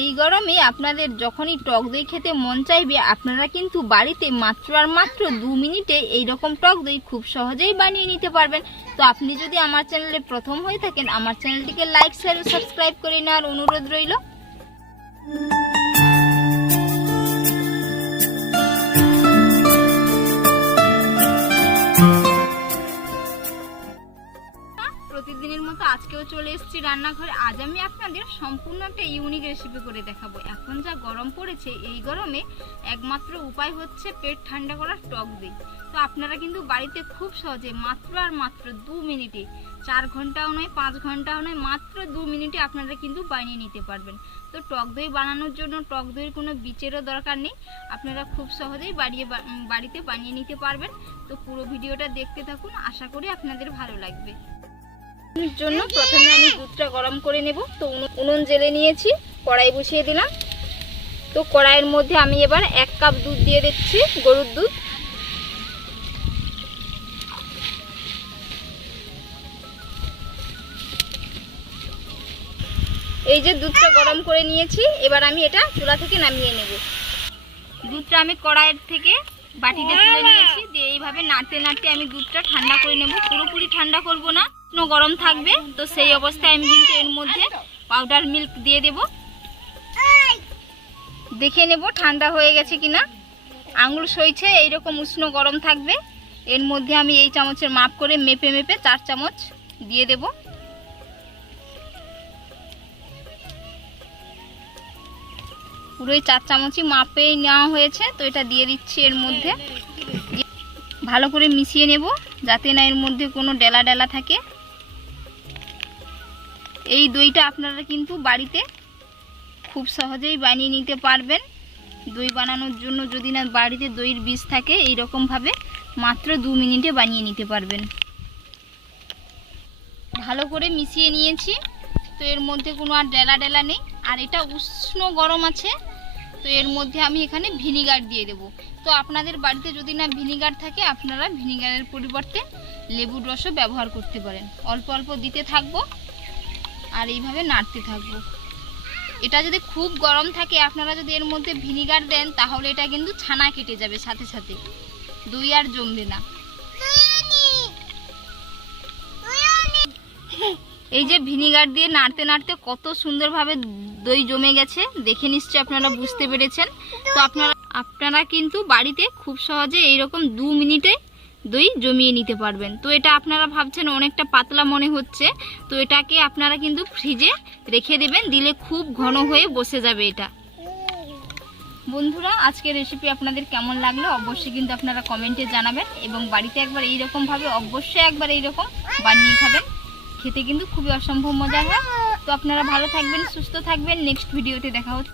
এই গরমে আপনাদের যখনই টক দই খেতে মন চাইবে, আপনারা কিন্তু বাড়িতে মাত্র আর মাত্র দু মিনিটে এই রকম টক দই খুব সহজেই বানিয়ে নিতে পারবেন। তো আপনি যদি আমার চ্যানেলে প্রথম হয়ে থাকেন, আমার চ্যানেলটিকে লাইক শেয়ার সাবস্ক্রাইব করে নেওয়ার অনুরোধ রইল। প্রতিদিনের মতো আজকেও চলে এসেছি রান্নাঘরে। আজ আমি আপনাদের সম্পূর্ণ একটা ইউনিক রেসিপি করে দেখাবো। এখন যা গরম পড়েছে, এই গরমে একমাত্র উপায় হচ্ছে পেট ঠান্ডা করার টক দই। তো আপনারা কিন্তু বাড়িতে খুব সহজে মাত্র আর মাত্র দু মিনিটে, চার ঘন্টাও নয়, পাঁচ ঘন্টাও নয়, মাত্র দু মিনিটে আপনারা কিন্তু বানিয়ে নিতে পারবেন। তো টক দই বানানোর জন্য টক দইয়ের কোনো বিচেরও দরকার নেই। আপনারা খুব সহজেই বাড়িয়ে বাড়িতে বানিয়ে নিতে পারবেন। তো পুরো ভিডিওটা দেখতে থাকুন, আশা করি আপনাদের ভালো লাগবে। জন্য প্রথমে আমি দুধটা গরম করে নেব। তো উনু- উনুন জেলে নিয়েছি, কড়াই বসিয়ে দিলাম। তো কড়াইয়ের মধ্যে আমি এবার এক কাপ দুধ দিয়ে দিচ্ছি, গরুর দুধ। এই যে দুধটা গরম করে নিয়েছি, এবার আমি এটা চুলা থেকে নামিয়ে নেব। দুধটা আমি কড়াইয়ের থেকে বাটিতে তুলে নিয়েছি। দিয়ে এইভাবে নাড়তে নাড়তে আমি দুধটা ঠান্ডা করে নেব। পুরোপুরি ঠান্ডা করব না উষ্ণ গরম থাকবে। তো সেই অবস্থায় আমি কিন্তু এর মধ্যে পাউডার মিল্ক দিয়ে দেব। দেখে নেব ঠান্ডা হয়ে গেছে কিনা। আঙুল সইছে, এইরকম উষ্ণ গরম থাকবে। এর মধ্যে আমি এই চামচের মাপ করে মেপে মেপে চার চামচ দিয়ে দেব। পুরোই চার চামচই মাপেই নেওয়া হয়েছে, তো এটা দিয়ে দিচ্ছি এর মধ্যে। ভালো করে মিশিয়ে নেব, যাতে না এর মধ্যে কোনো ডেলা ডেলা থাকে। এই দইটা আপনারা কিন্তু বাড়িতে খুব সহজেই বানিয়ে নিতে পারবেন। দই বানানোর জন্য যদি না বাড়িতে দইয়ের বীজ থাকে এই ভাবে মাত্র দু মিনিটে বানিয়ে নিতে পারবেন। ভালো করে মিশিয়ে নিয়েছি, তো এর মধ্যে কোনো আর ডেলা ডেলা নেই। আর এটা উষ্ণ গরম আছে তো এর মধ্যে আমি এখানে ভিনিগার দিয়ে দেব। তো আপনাদের বাড়িতে যদি না ভিনিগার থাকে আপনারা ভিনিগারের পরিবর্তে লেবুর রসও ব্যবহার করতে পারেন। অল্প অল্প দিতে থাকব আর এইভাবে নাড়তে থাকব। এটা যদি খুব গরম থাকে আপনারা যদি এর মধ্যে ভিনিগার দেন তাহলে এটা কিন্তু ছানা কেটে যাবে সাথে সাথে। দই আর জমবে না। এই যে ভিনিগার দিয়ে নাড়তে নাড়তে কত সুন্দরভাবে দই জমে গেছে। দেখে নিশ্চয়ই আপনারা বুঝতে পেরেছেন। তো আপনারা আপনারা কিন্তু বাড়িতে খুব সহজে এইরকম দু মিনিটে দই জমিয়ে নিতে পারবেন। তো এটা আপনারা ভাবছেন অনেকটা পাতলা মনে হচ্ছে। তো এটাকে আপনারা কিন্তু ফ্রিজে রেখে দেবেন। দিলে খুব ঘন হয়ে বসে যাবে এটা। বন্ধুরা, আজকের রেসিপি আপনাদের কেমন লাগল অবশ্যই কিন্তু আপনারা কমেন্টে জানাবেন এবং বাড়িতে একবার এইরকমভাবে অবশ্যই একবার এইরকম বানিয়ে খাবেন। খেতে কিন্তু খুবই অসম্ভব মজা হয়। তো আপনারা ভালো থাকবেন সুস্থ থাকবেন। নেক্সট ভিডিওতে দেখা হচ্ছে।